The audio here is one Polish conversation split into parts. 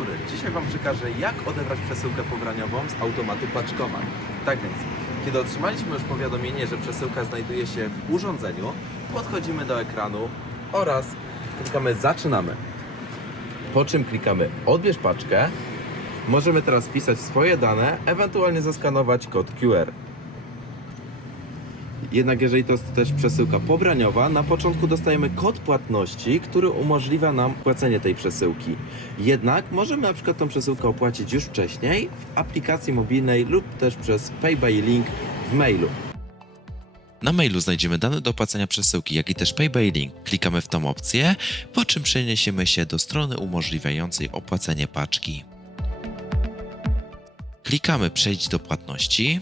dobry, dzisiaj Wam przekażę jak odebrać przesyłkę pobraniową z automatu paczkowań. Tak więc, kiedy otrzymaliśmy już powiadomienie, że przesyłka znajduje się w urządzeniu, podchodzimy do ekranu oraz klikamy zaczynamy. Po czym klikamy odbierz paczkę. Możemy teraz wpisać swoje dane, ewentualnie zaskanować kod QR. Jednak jeżeli to jest też przesyłka pobraniowa, na początku dostajemy kod płatności, który umożliwia nam płacenie tej przesyłki. Jednak możemy na przykład tą przesyłkę opłacić już wcześniej w aplikacji mobilnej lub też przez Pay by Link w mailu. Na mailu znajdziemy dane do opłacenia przesyłki, jak i też Pay by Link. Klikamy w tą opcję, po czym przeniesiemy się do strony umożliwiającej opłacenie paczki. Klikamy Przejdź do płatności.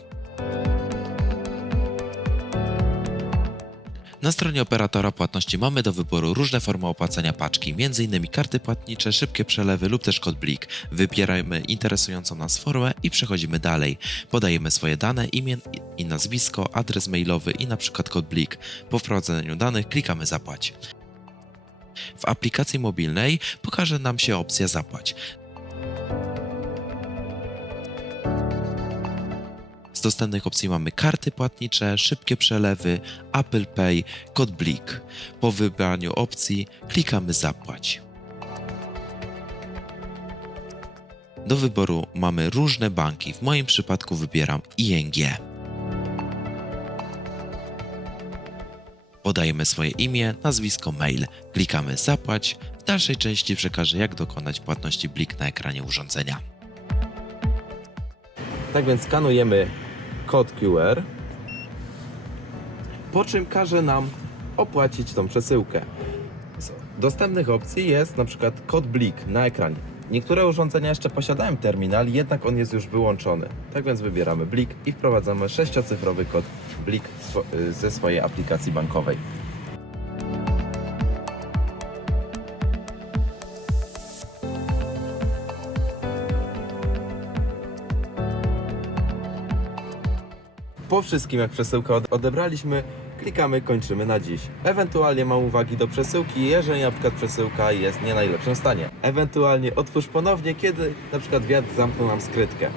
Na stronie operatora płatności mamy do wyboru różne formy opłacania paczki, m.in. karty płatnicze, szybkie przelewy lub też kod blik. Wybierajmy interesującą nas formę i przechodzimy dalej. Podajemy swoje dane, imię i nazwisko, adres mailowy i przykład kod blik. Po wprowadzeniu danych klikamy zapłać. W aplikacji mobilnej pokaże nam się opcja zapłać. Z dostępnych opcji mamy karty płatnicze, szybkie przelewy, Apple Pay, kod blik. Po wybraniu opcji klikamy zapłać. Do wyboru mamy różne banki. W moim przypadku wybieram ING. Podajemy swoje imię, nazwisko, mail. Klikamy zapłać. W dalszej części przekażę jak dokonać płatności blik na ekranie urządzenia. Tak więc skanujemy kod QR, po czym każe nam opłacić tą przesyłkę. Z dostępnych opcji jest na przykład kod blik na ekranie. Niektóre urządzenia jeszcze posiadają terminal, jednak on jest już wyłączony. Tak więc wybieramy blik i wprowadzamy sześciocyfrowy kod blik y, ze swojej aplikacji bankowej. Po wszystkim, jak przesyłkę od- odebraliśmy, klikamy kończymy na dziś. Ewentualnie mam uwagi do przesyłki, jeżeli na przykład przesyłka jest nie najlepszym stanie. Ewentualnie otwórz ponownie, kiedy na przykład wiatr zamknął nam skrytkę.